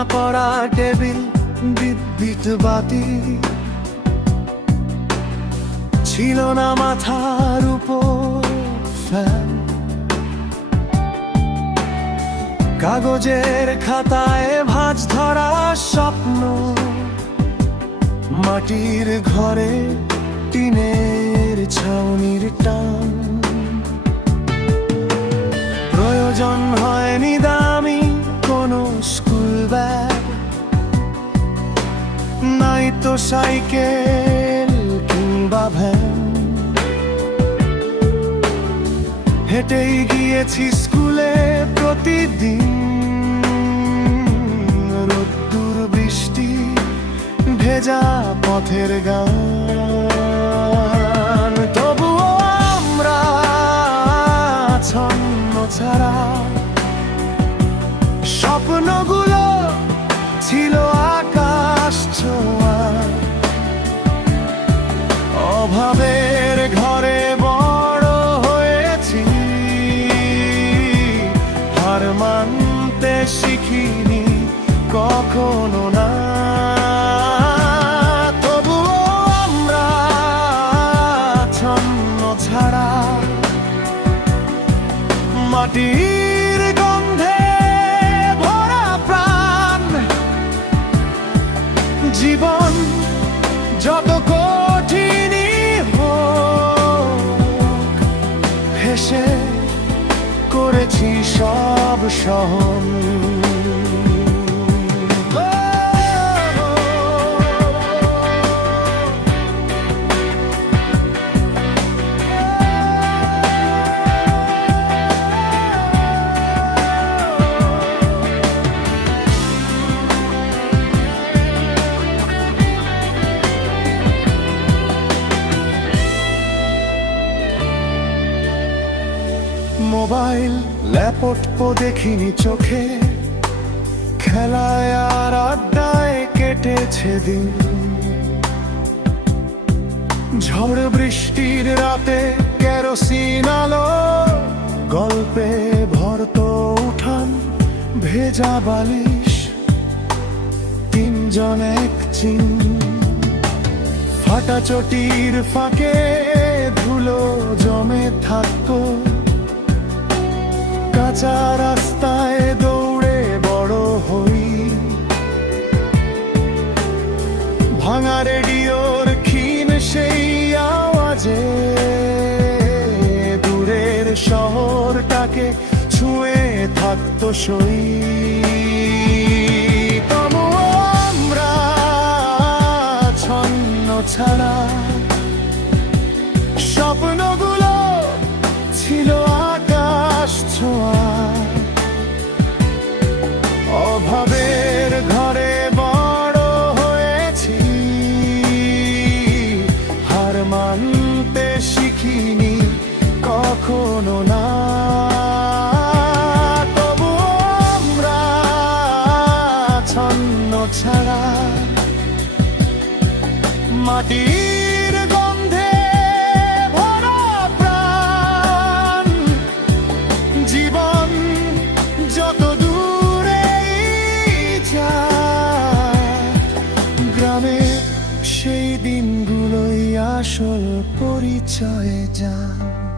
ভাঙা পড়া টেবিল, বিদ্যুৎ বাতি, ছিল না মাথার উপর ফ্যান। কাগজের খাতায় ভাঁজ ধরা স্বপ্ন, মাটির ঘরে টিনের ছাউনির টান। প্রয়োজন হয়নি দামি কোনো স্কুল ব্যাগ, নাই তো সাইকেল কিংবা ভ্যান। হেঁটেই গিয়েছি স্কুলে প্রতিদিন, রোদ্দুর বৃষ্টি ভেজা পথের গান। তবুও আমরা ছন্ন ছাড়া, স্বপ্নগুলো ছিল আকাশ ছোঁয়া। অভাবের ঘরে বড় হয়েছি, হার মানতে শিখিনি কখনো না। তবুও আমরা ছন্ন ছাড়া, মাটির গন্ধে ভরা প্রাণ। জীবন যত কঠিনই হোক, হেসে করেছি সব সহন। মোবাইল ল্যাপটপ দেখিনি চোখে, খেলায় আর আড্ডায় কেটেছে দিন। ঝড় বৃষ্টির রাতে কেরোসিন আলো, গল্পে ভরতো উঠান ভেজা বালিশ। তিনজন এক চিন, ফাটা চটির ফাঁকে ধুলো জমে থাকতো। কাঁচা রাস্তায় দৌড়ে বড় হই, ভাঙা রেডিওর ক্ষীণ সেই আওয়াজে দূরের শহরটাকে ছুঁয়ে থাকতো সই। তবুও আমরা ছন্ন ছাড়া, স্বপ্নগুলো ছিল আকাশ ছোঁয়া। অভাবের ঘরে বড় হয়েছি, হার মানতে শিখিনি কখনো না। তবুও আমরা ছন্ন ছাড়া, মাটির গন্ধে ভরা প্রাণ। জীবন যত দূরেই যায়, গ্রামে সেই দিনগুলোই আসল পরিচয়ে যায়।